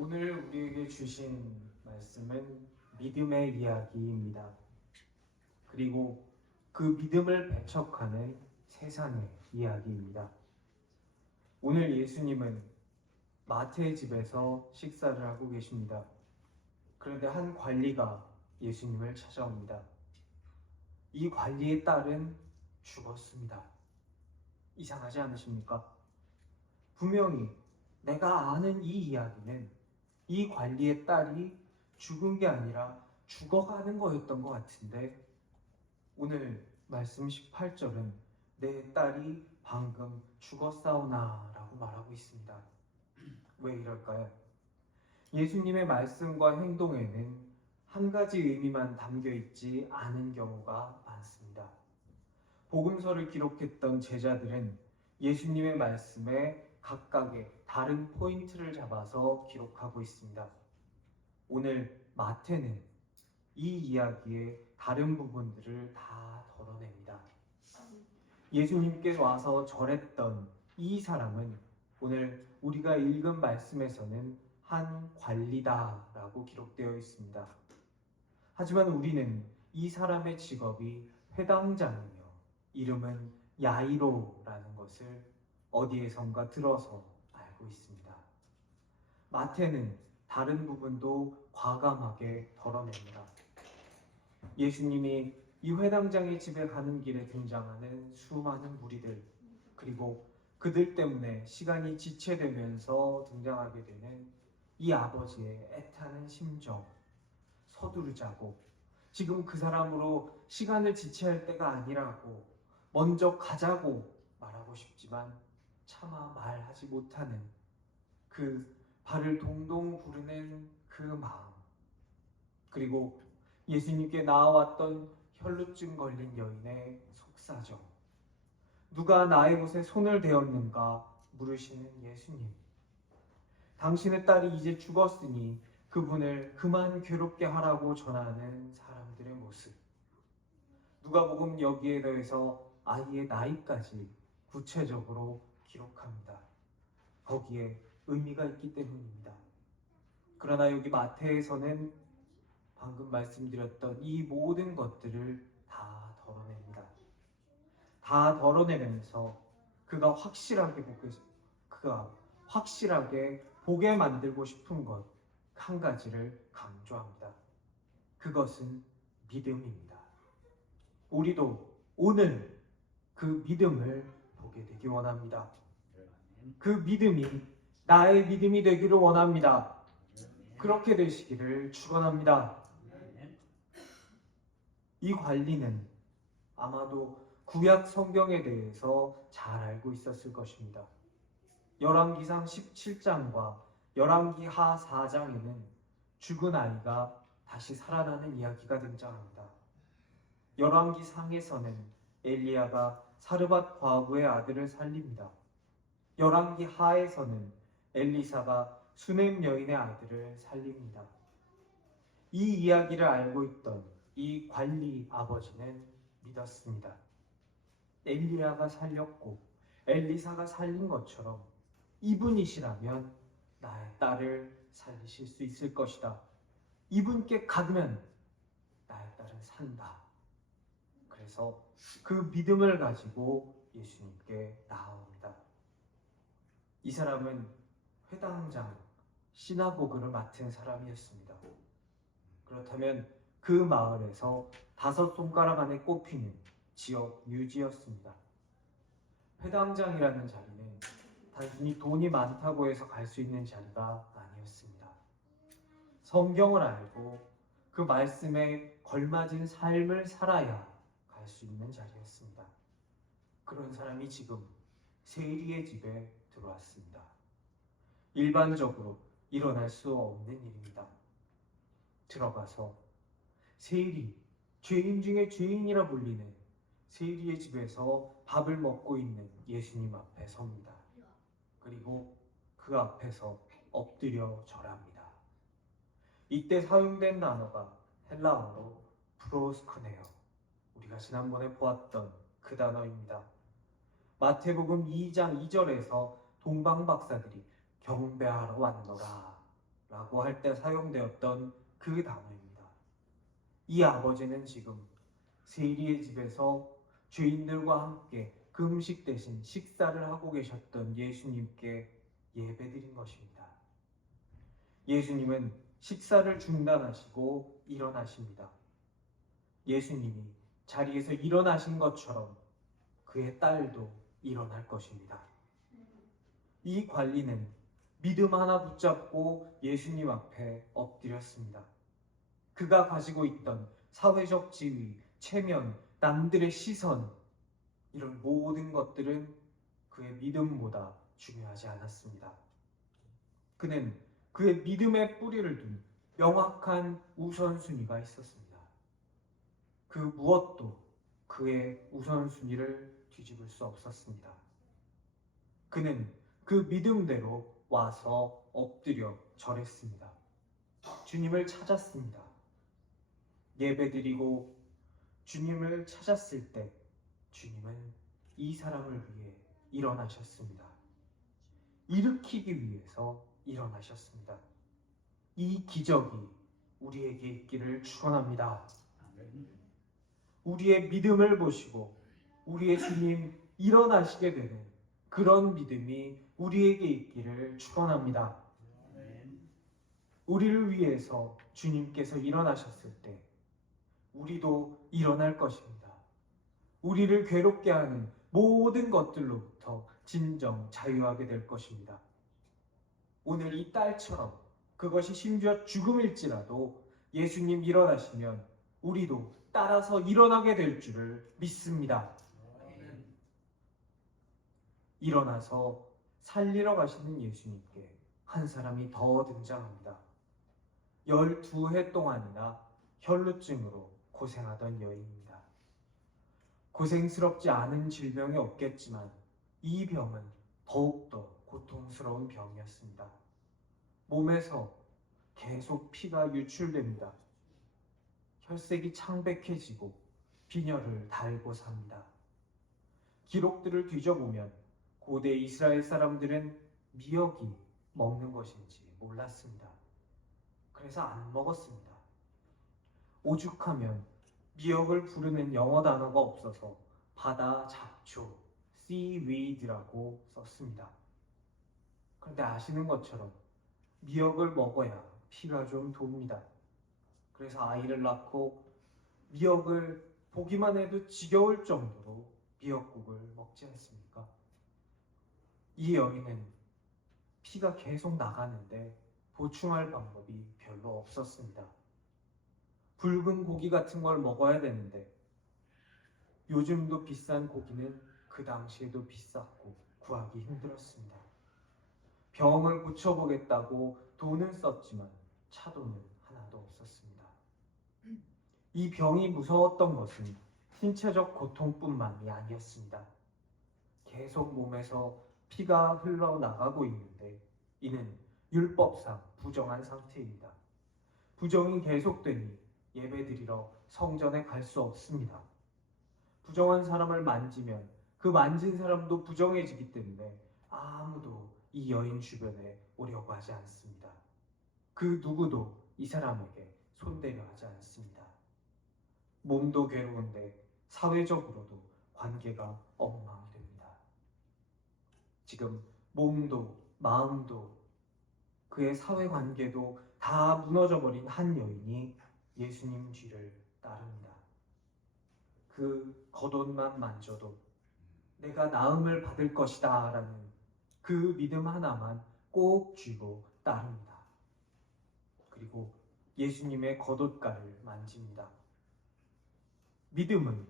오늘 우리에게 주신 말씀은 믿음의 이야기입니다. 그리고 그 믿음을 배척하는 세상의 이야기입니다. 오늘 예수님은 마태의 집에서 식사를 하고 계십니다. 그런데 한 관리가 예수님을 찾아옵니다. 이 관리의 딸은 죽었습니다. 이상하지 않으십니까? 분명히 내가 아는 이 이야기는 이 관리의 딸이 죽은 게 아니라 죽어가는 거였던 것 같은데 오늘 말씀 18절은 내 딸이 방금 죽었사오나 라고 말하고 있습니다. 왜 이럴까요? 예수님의 말씀과 행동에는 한 가지 의미만 담겨 있지 않은 경우가 많습니다. 복음서를 기록했던 제자들은 예수님의 말씀에 각각의 다른 포인트를 잡아서 기록하고 있습니다. 오늘 마태는 이 이야기의 다른 부분들을 다 덜어냅니다. 예수님께 와서 절했던 이 사람은 오늘 우리가 읽은 말씀에서는 한 관리다라고 기록되어 있습니다. 하지만 우리는 이 사람의 직업이 회당장이며 이름은 야이로라는 것을 어디에선가 들어서 알고 있습니다. 마태는 다른 부분도 과감하게 덜어냅니다. 예수님이 이 회당장의 집에 가는 길에 등장하는 수많은 무리들, 그리고 그들 때문에 시간이 지체되면서 등장하게 되는 이 아버지의 애타는 심정, 서두르자고, 지금 그 사람으로 시간을 지체할 때가 아니라고, 먼저 가자고 말하고 싶지만 차마 말하지 못하는 그 발을 동동 구르는 그 마음, 그리고 예수님께 나아왔던 혈루증 걸린 여인의 속사정, 누가 나의 옷에 손을 대었는가 물으시는 예수님, 당신의 딸이 이제 죽었으니 그분을 그만 괴롭게 하라고 전하는 사람들의 모습, 누가복음 여기에 더해서 아이의 나이까지 구체적으로 기록합니다. 거기에 의미가 있기 때문입니다. 그러나 여기 마태에서는 방금 말씀드렸던 이 모든 것들을 다 덜어냅니다. 다 덜어내면서 그가 확실하게 보게 만들고 싶은 것 한 가지를 강조합니다. 그것은 믿음입니다. 우리도 오늘 그 믿음을 보게 되기 원합니다. 그 믿음이 나의 믿음이 되기를 원합니다. 그렇게 되시기를 축원합니다. 이 관리는 아마도 구약 성경에 대해서 잘 알고 있었을 것입니다. 열왕기상 17장과 열왕기하 4장에는 죽은 아이가 다시 살아나는 이야기가 등장합니다. 열왕기상에서는 엘리야가 사르밧 과부의 아들을 살립니다. 열왕기하에서는 엘리사가 수넴 여인의 아들을 살립니다. 이 이야기를 알고 있던 이 관리 아버지는 믿었습니다. 엘리야가 살렸고 엘리사가 살린 것처럼 이분이시라면 나의 딸을 살리실 수 있을 것이다. 이분께 가면 나의 딸은 산다. 그래서 그 믿음을 가지고 예수님께 나아옵니다. 이 사람은 회당장, 시나고그를 맡은 사람이었습니다. 그렇다면 그 마을에서 5손가락 안에 꼽히는 지역 유지였습니다. 회당장이라는 자리는 단순히 돈이 많다고 해서 갈 수 있는 자리가 아니었습니다. 성경을 알고 그 말씀에 걸맞은 삶을 살아야 갈 수 있는 자리였습니다. 그런 사람이 지금 세리의 집에 들어왔습니다. 일반적으로 일어날 수 없는 일입니다. 들어가서 세리, 죄인 중에 죄인이라 불리는 세리의 집에서 밥을 먹고 있는 예수님 앞에 섭니다. 그리고 그 앞에서 엎드려 절합니다. 이때 사용된 단어가 헬라어로 프로스크네요. 우리가 지난번에 보았던 그 단어입니다. 마태복음 2장 2절에서 동방박사들이 경배하러 왔노라 라고 할 때 사용되었던 그 단어입니다. 이 아버지는 지금 세리의 집에서 죄인들과 함께 금식 대신 식사를 하고 계셨던 예수님께 예배드린 것입니다. 예수님은 식사를 중단하시고 일어나십니다. 예수님이 자리에서 일어나신 것처럼 그의 딸도 일어날 것입니다. 이 관리는 믿음 하나 붙잡고 예수님 앞에 엎드렸습니다. 그가 가지고 있던 사회적 지위, 체면, 남들의 시선, 이런 모든 것들은 그의 믿음보다 중요하지 않았습니다. 그는 그의 믿음의 뿌리를 둔 명확한 우선순위가 있었습니다. 그 무엇도 그의 우선순위를 뒤집을 수 없었습니다. 그는 그 믿음대로 와서 엎드려 절했습니다. 주님을 찾았습니다. 예배드리고 주님을 찾았을 때 주님은 이 사람을 위해 일어나셨습니다. 일으키기 위해서 일어나셨습니다. 이 기적이 우리에게 있기를 축원합니다. 우리의 믿음을 보시고 우리의 주님 일어나시게 되는 그런 믿음이 우리에게 있기를 축원합니다. 우리를 위해서 주님께서 일어나셨을 때 우리도 일어날 것입니다. 우리를 괴롭게 하는 모든 것들로부터 진정 자유하게 될 것입니다. 오늘 이 딸처럼 그것이 심지어 죽음일지라도 예수님 일어나시면 우리도 따라서 일어나게 될 줄을 믿습니다. 일어나서 살리러 가시는 예수님께 한 사람이 더 등장합니다. 12해 동안이나 혈루증으로 고생하던 여인입니다. 고생스럽지 않은 질병이 없겠지만 이 병은 더욱더 고통스러운 병이었습니다. 몸에서 계속 피가 유출됩니다. 혈색이 창백해지고 빈혈을 달고 삽니다. 기록들을 뒤져보면 고대 이스라엘 사람들은 미역이 먹는 것인지 몰랐습니다. 그래서 안 먹었습니다. 오죽하면 미역을 부르는 영어 단어가 없어서 바다 잡초, seaweed라고 썼습니다. 그런데 아시는 것처럼 미역을 먹어야 피가 좀 돕니다. 그래서 아이를 낳고 미역을 보기만 해도 지겨울 정도로 미역국을 먹지 않습니까? 이 여인은 피가 계속 나가는데 보충할 방법이 별로 없었습니다. 붉은 고기 같은 걸 먹어야 되는데 요즘도 비싼 고기는 그 당시에도 비쌌고 구하기 힘들었습니다. 병을 고쳐보겠다고 돈은 썼지만 차돈은 하나도 없었습니다. 이 병이 무서웠던 것은 신체적 고통뿐만이 아니었습니다. 계속 몸에서 피가 흘러나가고 있는데 이는 율법상 부정한 상태입니다. 부정이 계속되니 예배드리러 성전에 갈 수 없습니다. 부정한 사람을 만지면 그 만진 사람도 부정해지기 때문에 아무도 이 여인 주변에 오려고 하지 않습니다. 그 누구도 이 사람에게 손대려 하지 않습니다. 몸도 괴로운데 사회적으로도 관계가 엉망됩니다. 지금 몸도 마음도 그의 사회관계도 다 무너져버린 한 여인이 예수님 뒤를 따릅니다. 그 겉옷만 만져도 내가 나음을 받을 것이다 라는 그 믿음 하나만 꼭 쥐고 따릅니다. 그리고 예수님의 겉옷가를 만집니다. 믿음은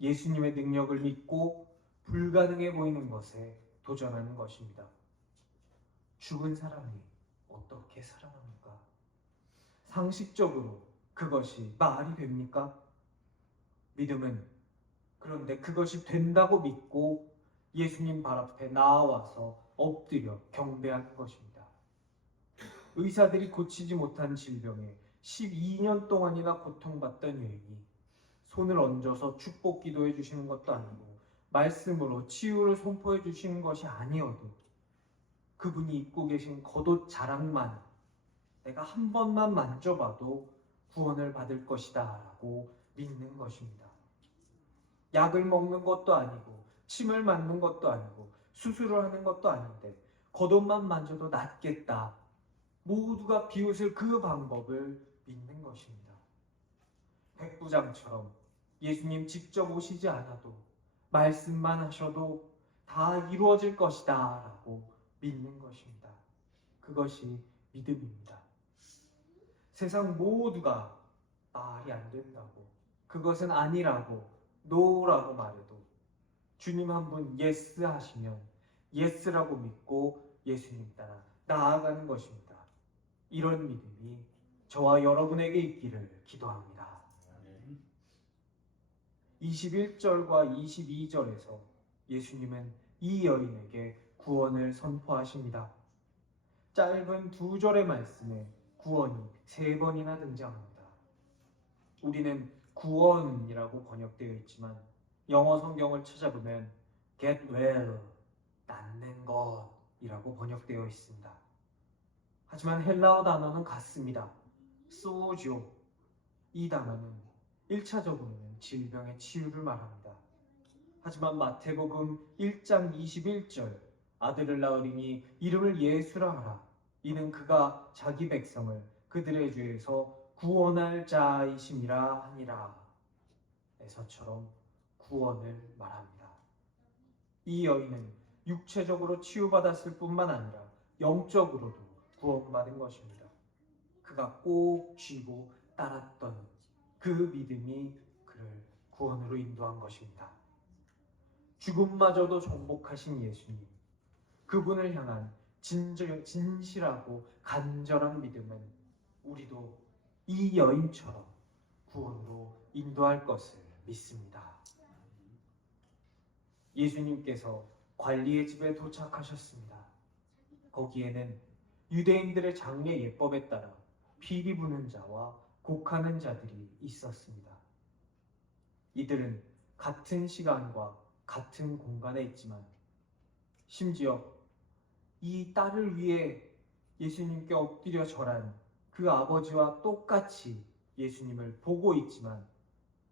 예수님의 능력을 믿고 불가능해 보이는 것에 도전하는 것입니다. 죽은 사람이 어떻게 살아납니까? 상식적으로 그것이 말이 됩니까? 믿음은 그런데 그것이 된다고 믿고 예수님 발 앞에 나와서 엎드려 경배하는 것입니다. 의사들이 고치지 못한 질병에 12년 동안이나 고통받던 여인이 손을 얹어서 축복 기도해 주시는 것도 아니고 말씀으로 치유를 선포해 주시는 것이 아니어도 그분이 입고 계신 겉옷 자락만 내가 한 번만 만져봐도 구원을 받을 것이다 라고 믿는 것입니다. 약을 먹는 것도 아니고 침을 맞는 것도 아니고 수술을 하는 것도 아닌데 겉옷만 만져도 낫겠다. 모두가 비웃을 그 방법을 믿는 것입니다. 백부장처럼 예수님 직접 오시지 않아도 말씀만 하셔도 다 이루어질 것이다 라고 믿는 것입니다. 그것이 믿음입니다. 세상 모두가 말이 안 된다고, 그것은 아니라고, 노라고 말해도 주님 한 분 예스 하시면 예스라고 믿고 예수님 따라 나아가는 것입니다. 이런 믿음이 저와 여러분에게 있기를 기도합니다. 21절과 22절에서 예수님은 이 여인에게 구원을 선포하십니다. 짧은 2절의 말씀에 구원이 3번이나 등장합니다. 우리는 구원이라고 번역되어 있지만 영어 성경을 찾아보면 get well, 낫는 것이라고 번역되어 있습니다. 하지만 헬라어 단어는 같습니다. 소조. 이 단어는 1차적으로는 질병의 치유를 말합니다. 하지만 마태복음 1장 21절 아들을 낳으리니 이름을 예수라 하라. 이는 그가 자기 백성을 그들의 죄에서 구원할 자이심이라 하니라. 에서처럼 구원을 말합니다. 이 여인은 육체적으로 치유받았을 뿐만 아니라 영적으로도 구원받은 것입니다. 그가 꼭 쥐고 따랐던 그 믿음이 그를 구원으로 인도한 것입니다. 죽음마저도 정복하신 예수님, 그분을 향한 진실하고 간절한 믿음은 우리도 이 여인처럼 구원으로 인도할 것을 믿습니다. 예수님께서 관리의 집에 도착하셨습니다. 거기에는 유대인들의 장례 예법에 따라 피리 부는 자와 곡하는 자들이 있었습니다. 이들은 같은 시간과 같은 공간에 있지만 심지어 이 딸을 위해 예수님께 엎드려 절한 그 아버지와 똑같이 예수님을 보고 있지만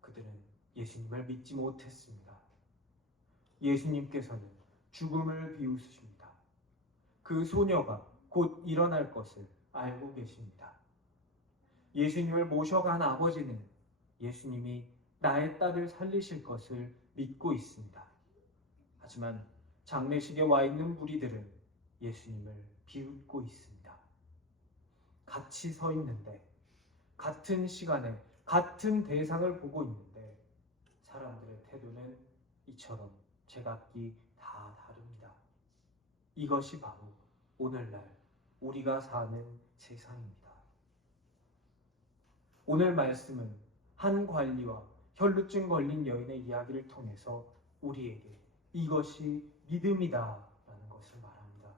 그들은 예수님을 믿지 못했습니다. 예수님께서는 죽음을 비웃으십니다. 그 소녀가 곧 일어날 것을 알고 계십니다. 예수님을 모셔간 아버지는 예수님이 나의 딸을 살리실 것을 믿고 있습니다. 하지만 장례식에 와 있는 무리들은 예수님을 비웃고 있습니다. 같이 서 있는데, 같은 시간에 같은 대상을 보고 있는데 사람들의 태도는 이처럼 제각기 다 다릅니다. 이것이 바로 오늘날 우리가 사는 세상입니다. 오늘 말씀은 한 관리와 혈루증 걸린 여인의 이야기를 통해서 우리에게 이것이 믿음이다 라는 것을 말합니다.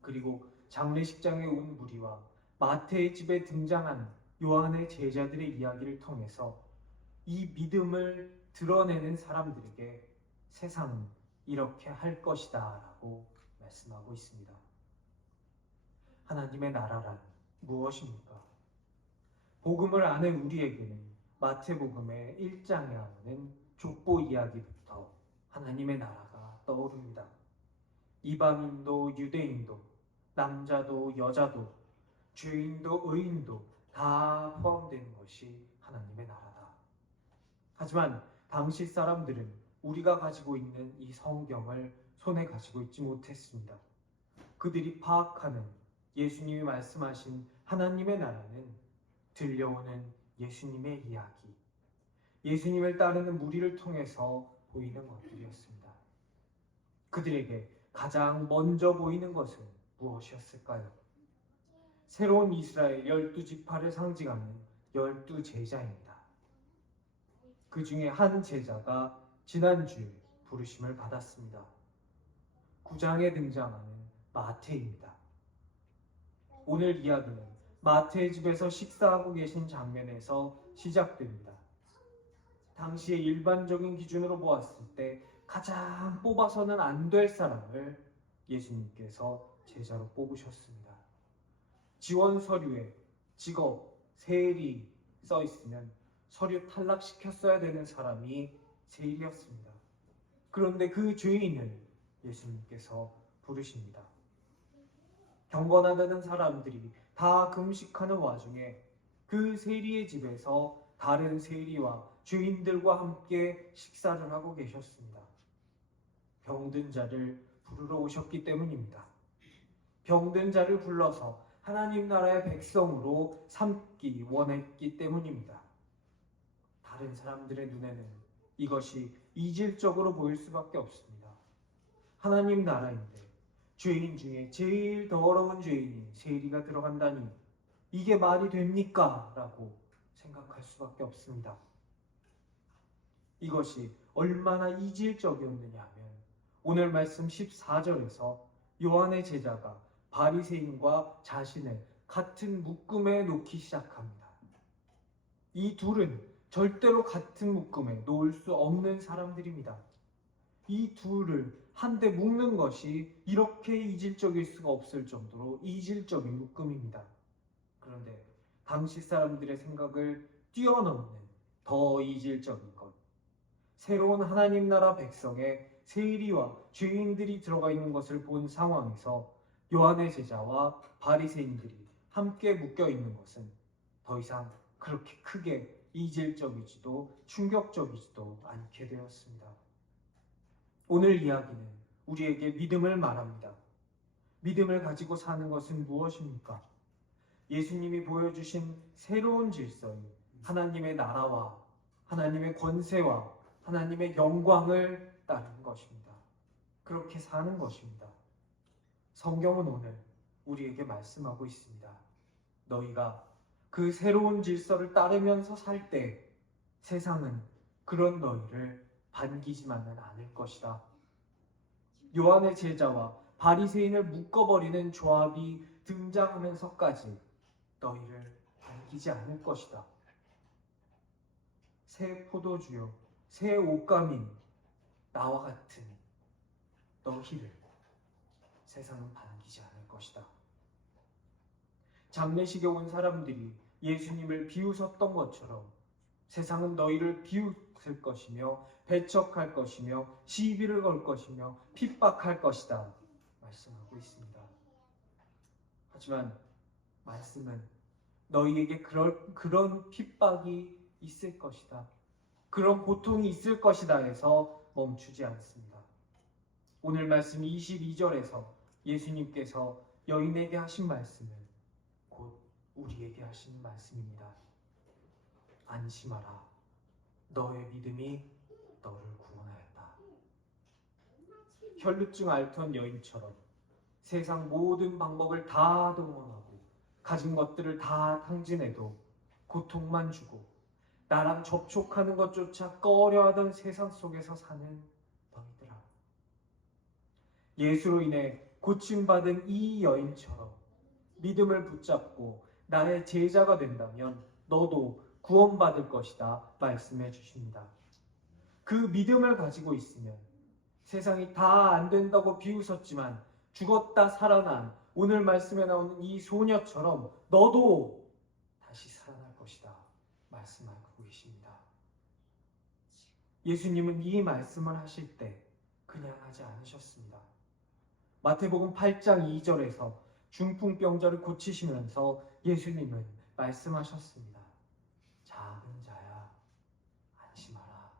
그리고 장례식장에 온 무리와 마태의 집에 등장한 요한의 제자들의 이야기를 통해서 이 믿음을 드러내는 사람들에게 세상은 이렇게 할 것이다 라고 말씀하고 있습니다. 하나님의 나라란 무엇입니까? 복음을 아는 우리에게는 마태복음의 1장에 나오는 족보 이야기부터 하나님의 나라가 떠오릅니다. 이방인도 유대인도 남자도 여자도 죄인도 의인도 다 포함되는 것이 하나님의 나라다. 하지만 당시 사람들은 우리가 가지고 있는 이 성경을 손에 가지고 있지 못했습니다. 그들이 파악하는 예수님이 말씀하신 하나님의 나라는 들려오는 예수님의 이야기, 예수님을 따르는 무리를 통해서 보이는 것들이었습니다. 그들에게 가장 먼저 보이는 것은 무엇이었을까요? 새로운 이스라엘 12지파를 상징하는 12제자입니다. 그 중에 한 제자가 지난주에 부르심을 받았습니다. 9장에 등장하는 마태입니다. 오늘 이야기는 마태의 집에서 식사하고 계신 장면에서 시작됩니다. 당시의 일반적인 기준으로 보았을 때 가장 뽑아서는 안 될 사람을 예수님께서 제자로 뽑으셨습니다. 지원 서류에 직업, 세일이 써 있으면 서류 탈락시켰어야 되는 사람이 세일이었습니다. 그런데 그 죄인을 예수님께서 부르십니다. 경건하다는 사람들이 다 금식하는 와중에 그 세리의 집에서 다른 세리와 죄인들과 함께 식사를 하고 계셨습니다. 병든 자를 부르러 오셨기 때문입니다. 병든 자를 불러서 하나님 나라의 백성으로 삼기 원했기 때문입니다. 다른 사람들의 눈에는 이것이 이질적으로 보일 수밖에 없습니다. 하나님 나라인데 죄인 중에 제일 더러운 죄인이 세리가 들어간다니 이게 말이 됩니까? 라고 생각할 수밖에 없습니다. 이것이 얼마나 이질적이었느냐 하면 오늘 말씀 14절에서 요한의 제자가 바리새인과 자신을 같은 묶음에 놓기 시작합니다. 이 둘은 절대로 같은 묶음에 놓을 수 없는 사람들입니다. 이 둘을 한데 묶는 것이 이렇게 이질적일 수가 없을 정도로 이질적인 묶음입니다. 그런데 당시 사람들의 생각을 뛰어넘는 더 이질적인 것, 새로운 하나님 나라 백성의 세리와 죄인들이 들어가 있는 것을 본 상황에서 요한의 제자와 바리새인들이 함께 묶여 있는 것은 더 이상 그렇게 크게 이질적이지도 충격적이지도 않게 되었습니다. 오늘 이야기는 우리에게 믿음을 말합니다. 믿음을 가지고 사는 것은 무엇입니까? 예수님이 보여주신 새로운 질서인 하나님의 나라와 하나님의 권세와 하나님의 영광을 따르는 것입니다. 그렇게 사는 것입니다. 성경은 오늘 우리에게 말씀하고 있습니다. 너희가 그 새로운 질서를 따르면서 살 때 세상은 그런 너희를 반기지만은 않을 것이다. 요한의 제자와 바리새인을 묶어버리는 조합이 등장하면서까지 너희를 반기지 않을 것이다. 새 포도주요, 새 옷감인 나와 같은 너희를 세상은 반기지 않을 것이다. 장례식에 온 사람들이 예수님을 비웃었던 것처럼 세상은 너희를 비웃을 것이며 배척할 것이며 시비를 걸 것이며 핍박할 것이다 말씀하고 있습니다. 하지만 말씀은 너희에게 그런 핍박이 있을 것이다, 그런 고통이 있을 것이다 해서 멈추지 않습니다. 오늘 말씀 22절에서 예수님께서 여인에게 하신 말씀은 곧 우리에게 하신 말씀입니다. 안심하라. 너의 믿음이 너를 구원하였다. 혈루증 앓던 여인처럼 세상 모든 방법을 다 동원하고 가진 것들을 다 탕진해도 고통만 주고 나랑 접촉하는 것조차 꺼려하던 세상 속에서 사는 너희들아, 예수로 인해 고침받은 이 여인처럼 믿음을 붙잡고 나의 제자가 된다면 너도 구원받을 것이다 말씀해 주십니다. 그 믿음을 가지고 있으면 세상이 다 안 된다고 비웃었지만 죽었다 살아난 오늘 말씀에 나오는 이 소녀처럼 너도 다시 살아날 것이다 말씀하고 계십니다. 예수님은 이 말씀을 하실 때 그냥 하지 않으셨습니다. 마태복음 8장 2절에서 중풍병자를 고치시면서 예수님은 말씀하셨습니다. 작은 자야, 안심하라.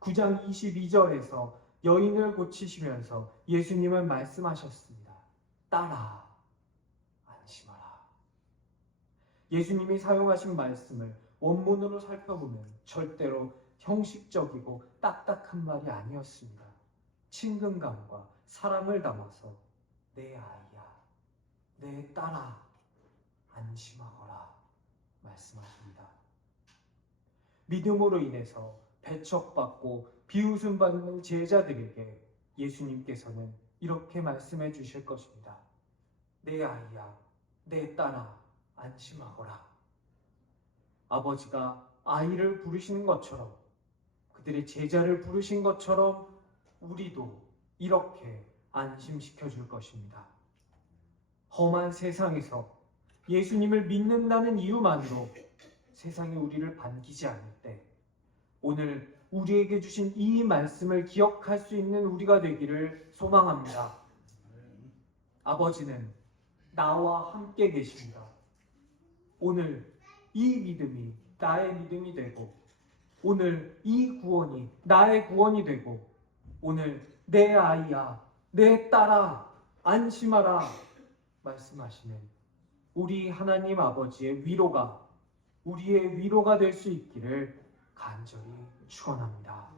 9장 22절에서 여인을 고치시면서 예수님은 말씀하셨습니다. 딸아, 안심하라. 예수님이 사용하신 말씀을 원문으로 살펴보면 절대로 형식적이고 딱딱한 말이 아니었습니다. 친근감과 사랑을 담아서 내 아이야, 내 딸아, 안심하거라 말씀하십니다. 믿음으로 인해서 배척받고 비웃음받는 제자들에게 예수님께서는 이렇게 말씀해 주실 것입니다. 내 아이야, 내 딸아, 안심하거라. 아버지가 아이를 부르시는 것처럼, 그들의 제자를 부르신 것처럼 우리도 이렇게 안심시켜 줄 것입니다. 험한 세상에서 예수님을 믿는다는 이유만으로 세상이 우리를 반기지 않을 때 오늘 우리에게 주신 이 말씀을 기억할 수 있는 우리가 되기를 소망합니다. 아버지는 나와 함께 계십니다. 오늘 이 믿음이 나의 믿음이 되고 오늘 이 구원이 나의 구원이 되고 오늘 내 아이야, 내 딸아, 안심하라 말씀하시는 우리 하나님 아버지의 위로가 우리의 위로가 될 수 있기를 간절히 축원합니다.